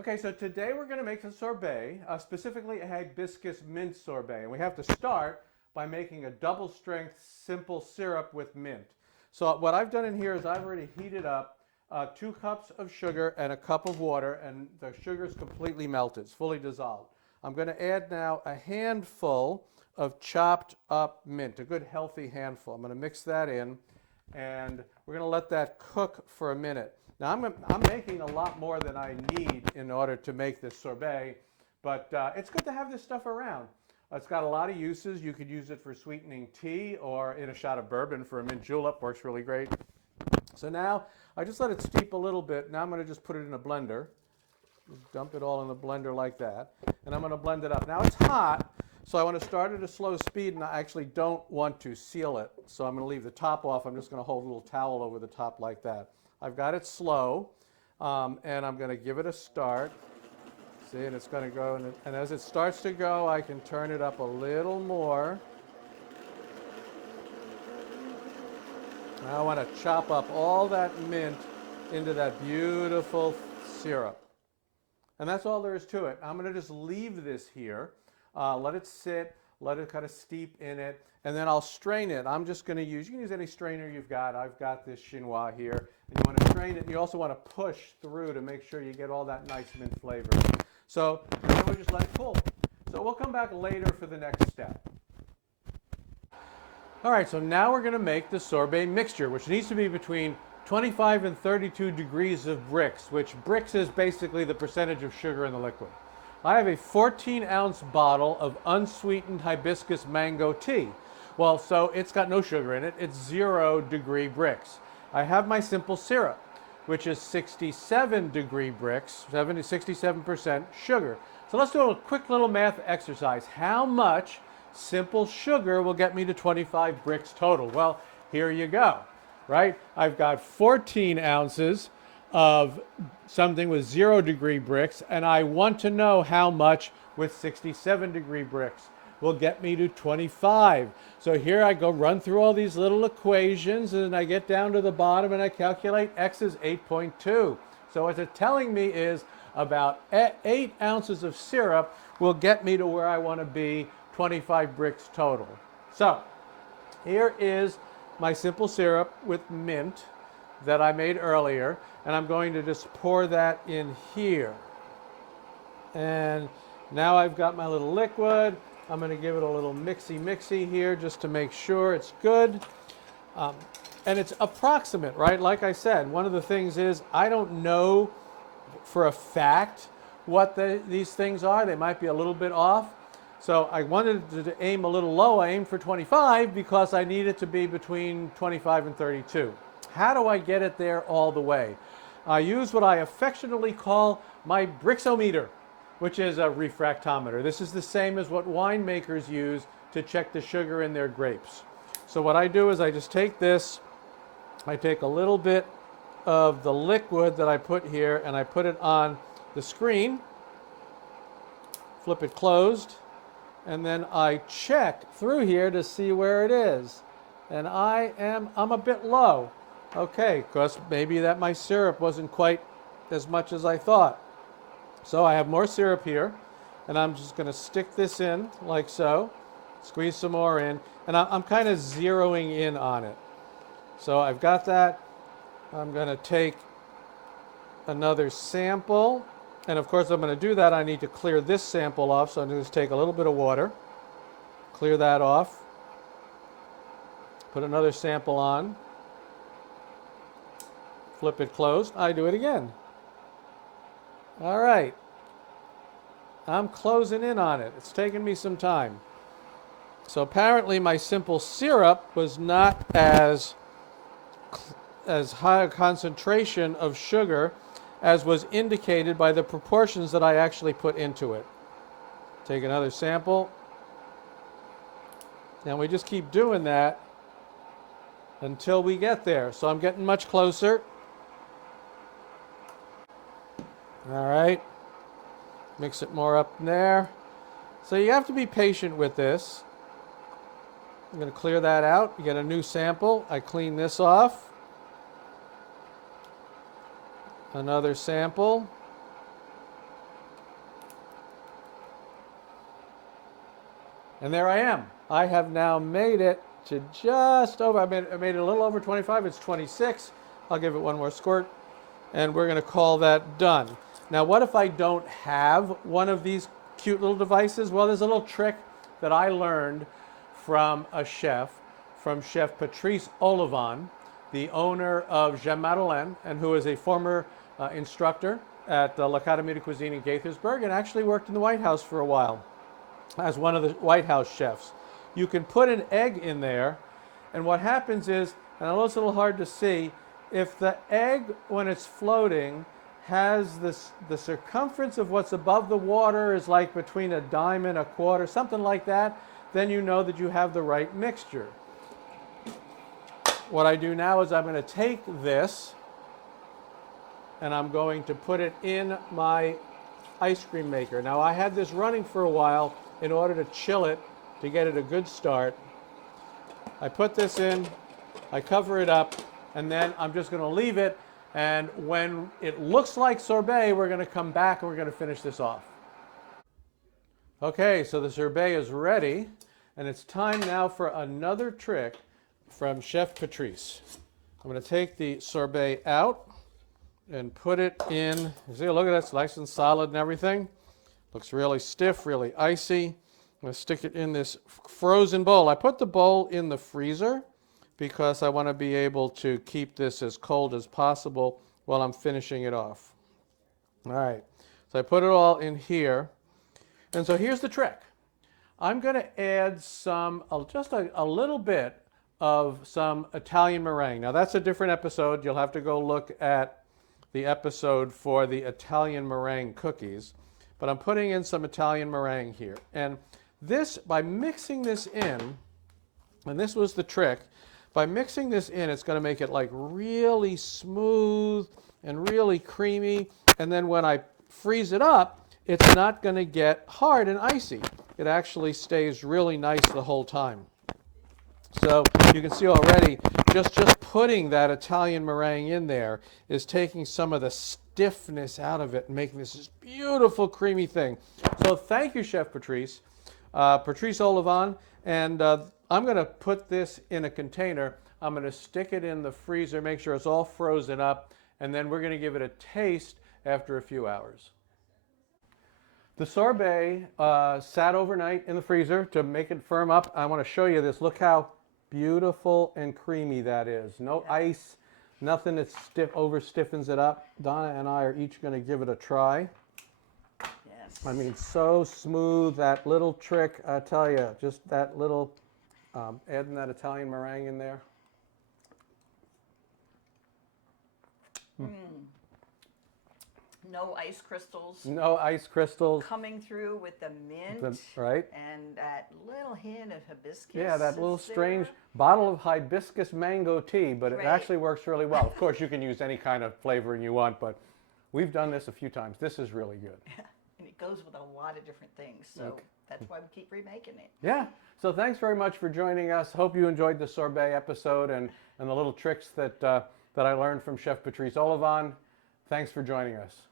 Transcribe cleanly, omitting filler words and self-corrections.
Okay, so today we're going to make a sorbet, specifically a hibiscus mint sorbet. And we have to start by making a double strength simple syrup with mint. So what I've done in here is I've already heated up 2 cups of sugar and a cup of water, and the sugar is completely melted, it's fully dissolved. I'm going to add now a handful of chopped up mint, a good healthy handful. I'm going to mix that in, and we're going to let that cook for a minute. Now I'm making a lot more than I need in order to make this sorbet, but it's good to have this stuff around. It's got a lot of uses. You could use it for sweetening tea or in a shot of bourbon for a mint julep, works really great. So now I just let it steep a little bit. Now I'm going to just put it in a blender. Just dump it all in the blender like that, and I'm going to blend it up. Now it's hot, so I want to start at a slow speed, and I actually don't want to seal it, so I'm going to leave the top off. I'm just going to hold a little towel over the top like that. I've got it slow, and I'm going to give it a start. See, and it's going to go, and as it starts to go, I can turn it up a little more. Now I want to chop up all that mint into that beautiful syrup. And that's all there is to it. I'm going to just leave this here, let it sit, let it kind of steep in it, and then I'll strain it. I'm just going to use, you can use any strainer you've got. I've got this chinois here. And you want to strain it, and you also want to push through to make sure you get all that nice mint flavor. So then we'll just let it cool. So we'll come back later for the next step. All right, so now we're going to make the sorbet mixture, which needs to be between 25 and 32 degrees of Brix, which Brix is basically the percentage of sugar in the liquid. I have a 14-ounce bottle of unsweetened hibiscus mango tea. Well, so it's got no sugar in it. It's 0-degree Brix. I have my simple syrup, which is 67-degree Brix, 67% sugar. So let's do a quick little math exercise. How much simple sugar will get me to 25 Brix total? Well, here you go, right? I've got 14 ounces of something with 0-degree Brix, and I want to know how much with 67-degree Brix will get me to 25. So here I go run through all these little equations, and I get down to the bottom and I calculate X is 8.2. So what it's telling me is about 8 ounces of syrup will get me to where I want to be, 25 Brix total. So here is my simple syrup with mint that I made earlier, and I'm going to just pour that in here. And now I've got my little liquid. I'm going to give it a little mixy here just to make sure it's good. And it's approximate, right? Like I said, one of the things is I don't know for a fact what these things are. They might be a little bit off. So I wanted to aim a little low. I aimed for 25 because I need it to be between 25 and 32. How do I get it there all the way? I use what I affectionately call my Brixometer, which is a refractometer. This is the same as what winemakers use to check the sugar in their grapes. So what I do is I just take this, I take a little bit of the liquid that I put here and I put it on the screen, flip it closed, and then I check through here to see where it is. And I'm a bit low. Okay, because maybe that my syrup wasn't quite as much as I thought. So I have more syrup here, and I'm just going to stick this in like so, squeeze some more in, and I'm kind of zeroing in on it. So I've got that. I'm going to take another sample, and of course I'm going to do that. I need to clear this sample off, so I'm going to take a little bit of water, clear that off, put another sample on, flip it closed. I do it again. All right, I'm closing in on it. It's taken me some time. So apparently my simple syrup was not as high a concentration of sugar as was indicated by the proportions that I actually put into it. Take another sample, and we just keep doing that until we get there. So I'm getting much closer. All right, mix it more up in there. So you have to be patient with this. I'm going to clear that out. You get a new sample. I clean this off. Another sample. And there I am. I have now made it to just over, I made it a little over 25. It's 26. I'll give it one more squirt, and we're going to call that done. Now, what if I don't have one of these cute little devices? Well, there's a little trick that I learned from a chef, from Chef Patrice Olivan, the owner of Jean Madeleine, and who is a former instructor at l'Académie de Cuisine in Gaithersburg, and actually worked in the White House for a while as one of the White House chefs. You can put an egg in there, and what happens is, and I know it's a little hard to see, if the egg, when it's floating, has the circumference of what's above the water is like between a dime and a quarter, something like that, then you know that you have the right mixture. What I do now is I'm going to take this and I'm going to put it in my ice cream maker. Now, I had this running for a while in order to chill it, to get it a good start. I put this in, I cover it up, and then I'm just going to leave it, and when it looks like sorbet, we're going to come back and we're going to finish this off. Okay, so the sorbet is ready, and it's time now for another trick from Chef Patrice. I'm going to take the sorbet out and put it in. You see, look at that, it's nice and solid and everything. Looks really stiff, really icy. I'm going to stick it in this frozen bowl. I put the bowl in the freezer because I want to be able to keep this as cold as possible while I'm finishing it off. All right, so I put it all in here. And so here's the trick. I'm going to add some, just a little bit of some Italian meringue. Now, that's a different episode. You'll have to go look at the episode for the Italian meringue cookies. But I'm putting in some Italian meringue here. And this, by mixing this in, and this was the trick, by mixing this in, it's going to make it like really smooth and really creamy. And then when I freeze it up, it's not going to get hard and icy. It actually stays really nice the whole time. So you can see already, just putting that Italian meringue in there is taking some of the stiffness out of it and making this beautiful creamy thing. So thank you, Chef Patrice, Patrice Olivan, and I'm going to put this in a container. I'm going to stick it in the freezer, make sure it's all frozen up, and then we're going to give it a taste after a few hours. The sorbet sat overnight in the freezer to make it firm up. I want to show you this. Look how beautiful and creamy that is. No ice, nothing that over stiffens it up. Donna and I are each going to give it a try. Yes. I mean, so smooth. That little trick, I tell you, just that little, adding that Italian meringue in there. No ice crystals. No ice crystals. Coming through with the mint. Right. And that little hint of hibiscus. Yeah, that little strange bottle of hibiscus mango tea, but it actually works really well. Of course, you can use any kind of flavoring you want, but we've done this a few times. This is really good. Yeah, and it goes with a lot of different things, so that's why we keep remaking it. Yeah, so thanks very much for joining us. Hope you enjoyed the sorbet episode and the little tricks that I learned from Chef Patrice Olivan. Thanks for joining us.